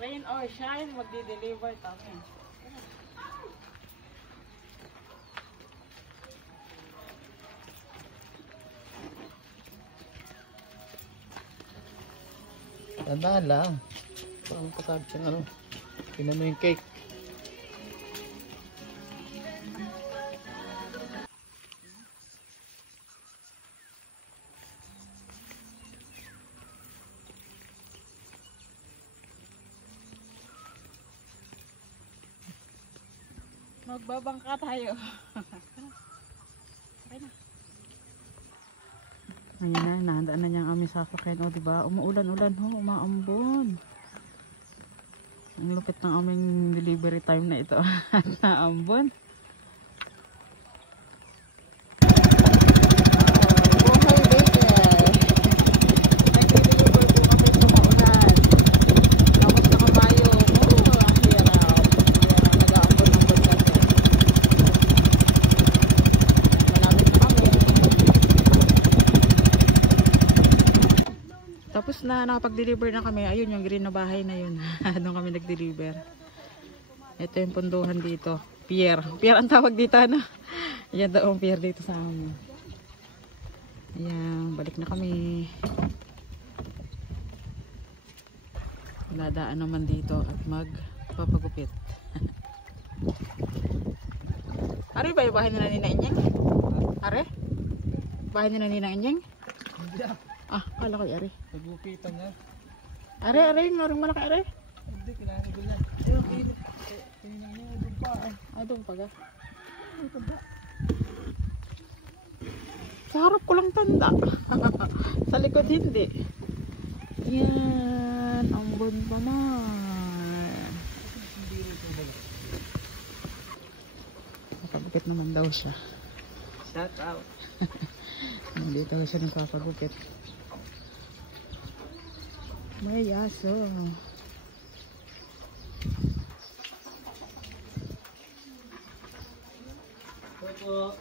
Rain or shine, magdi-deliver kami. Tandaan lang. Parang kasabi siyang ano. Tingnan mo yung cake. Magbabangka tayo. Okay na. Ayan na, nahandaan na niya ang aming sasakyan. O diba, umuulan-ulan ho, umaambon. Ang lupit ng aming delivery time na ito. Naambon. Tapos na nakapag-deliver na kami. Ayun yung green na bahay na yun. Doon kami nag-deliver. Ito yung punduhan dito. Pier. Pier ang tawag dito na. Yan daw ang pier dito sa amin. Ayan. Balik na kami. Ladaan naman dito at magpapagupit. Are ba yung bahay nila ni Nainyeng? Are? Bahay nila ni Nainyeng? Hindi ah. Ah, kala ko Are. Nagupitan na. Are, ngaring malaki Are. Hindi, kailangan ko lang. Tingnan niya, doon pa. Ah, doon pa ga. Sa harap ko lang tanda. Sa likod hindi. Yan, ambon pa na. Nakagupit naman daw siya. Shout out. Hindi daw siya nagpapagupit. May aso. Opo.